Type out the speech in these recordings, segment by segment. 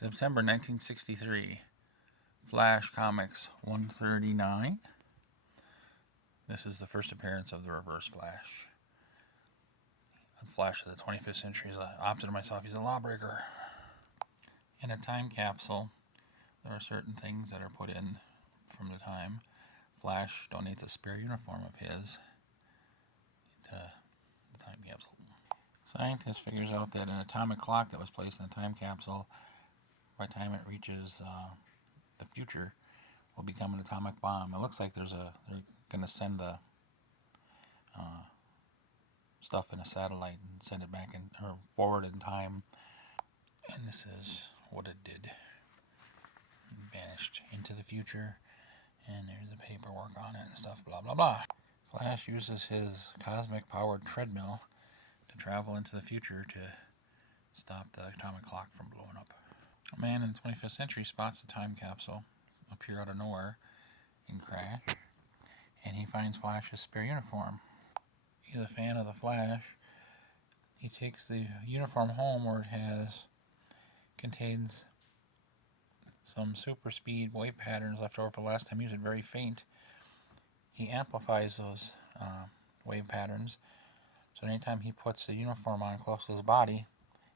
September 1963, Flash Comics 139. This is the first appearance of the Reverse Flash. The Flash of the 25th century is opposite of myself. He's a lawbreaker. In a time capsule, there are certain things that are put in from the time. Flash donates a spare uniform of his to the time capsule. Scientist figures out that an atomic clock that was placed in the time capsule, by the time it reaches the future, will become an atomic bomb. It looks like they're going to send the stuff in a satellite and send it back or forward in time. And this is what it did. It vanished into the future, and there's the paperwork on it and stuff, blah blah blah. Flash uses his cosmic powered treadmill to travel into the future to stop the atomic clock from blowing up. A man in the 25th century spots the time capsule appear out of nowhere and crash, and he finds Flash's spare uniform. He's a fan of the Flash. He takes the uniform home where it contains some super speed wave patterns left over for the last time used, very faint. He amplifies those wave patterns, so anytime he puts the uniform on close to his body,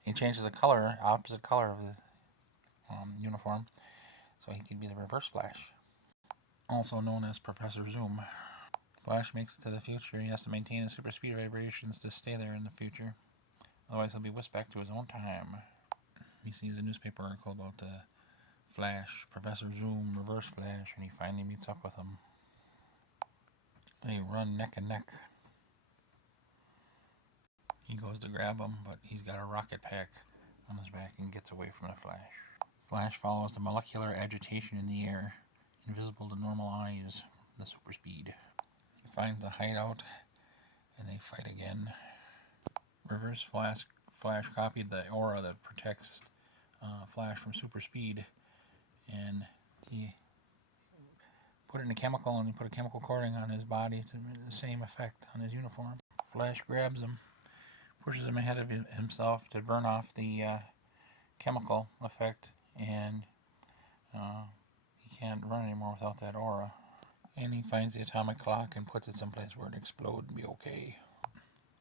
he changes the color, opposite color of the uniform, so he could be the Reverse Flash, also known as Professor Zoom. Flash makes it to the future. He has to maintain his super speed vibrations to stay there in the future, otherwise he'll be whisked back to his own time. He sees a newspaper article about the Flash, Professor Zoom, Reverse Flash, and he finally meets up with him. They run neck and neck. He goes to grab him, but he's got a rocket pack on his back and gets away from the Flash. Flash follows the molecular agitation in the air, invisible to normal eyes, the super speed. He finds a hideout, and they fight again. Reverse Flash copied the aura that protects Flash from super speed, and he put it in a chemical, and he put a chemical coating on his body to make the same effect on his uniform. Flash grabs him, pushes him ahead of himself to burn off the chemical effect, and he can't run anymore without that aura. And he finds the atomic clock and puts it someplace where it explode and be okay.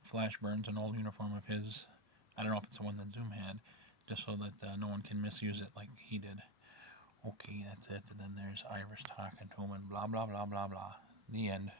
Flash burns an old uniform of his. I don't know if it's the one that Zoom had, just so that no one can misuse it like he did. Okay, that's it. And then there's Iris talking to him and blah blah blah blah blah. The end.